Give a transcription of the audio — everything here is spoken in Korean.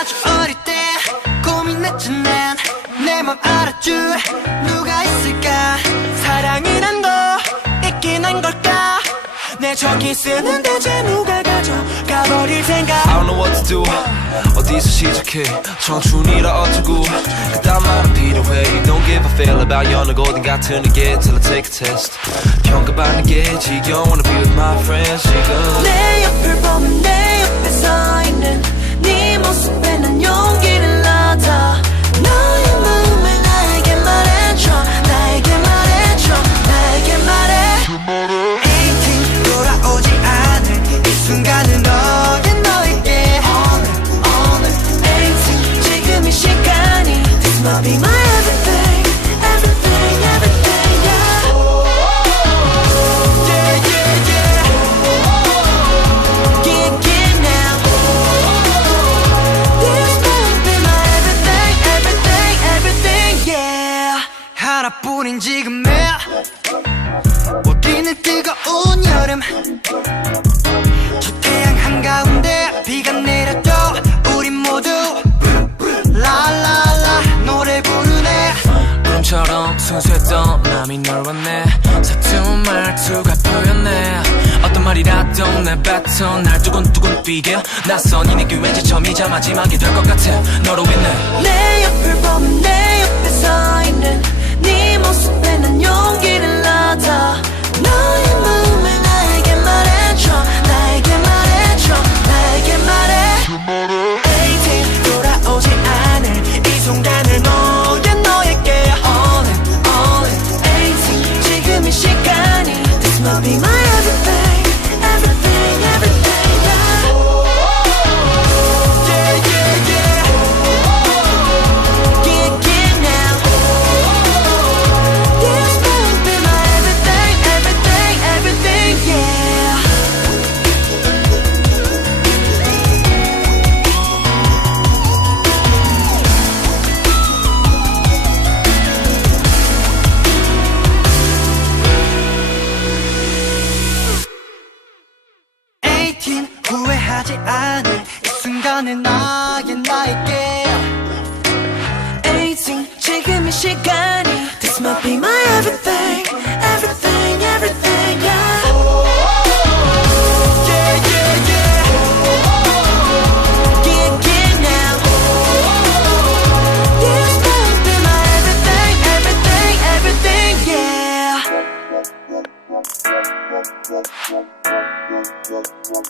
아주 어릴 때 고민했지 난내맘 알아줄 누가 있을까? 사랑이란 거 있긴 한 걸까? 내 적이 쓰는데 제 누가 가져가버릴 생각? I don't know what to do. 어디서 시작해? 청춘이라 어쩌고? 그딴 말은 필요해. You don't give a fail about 여느 고딩 같은 게 Till I take a test. 경과받는 게 지겨워 Wanna be with my friends. 지금 내 옆을 보면 내 옆에 서 있는 하나뿐인 지금의 우리는 뜨거운 여름. 저 태양 한가운데 비가 내려도 우린 모두 라라라 노래 부르네. 구름처럼 순수했던 마음이 널 원해 서툰 말투가 보였네. 어떤 말이라도 내 뱉어 날 두근두근 뛰게. 낯선 이 느낌 왠지 처음이자 마지막이 될 것 같아. 너로 인해 Be mine. Eighteen 후회하지 않을 이 순간을 나의 나에게. Eighteen 지금 이 시간 Thank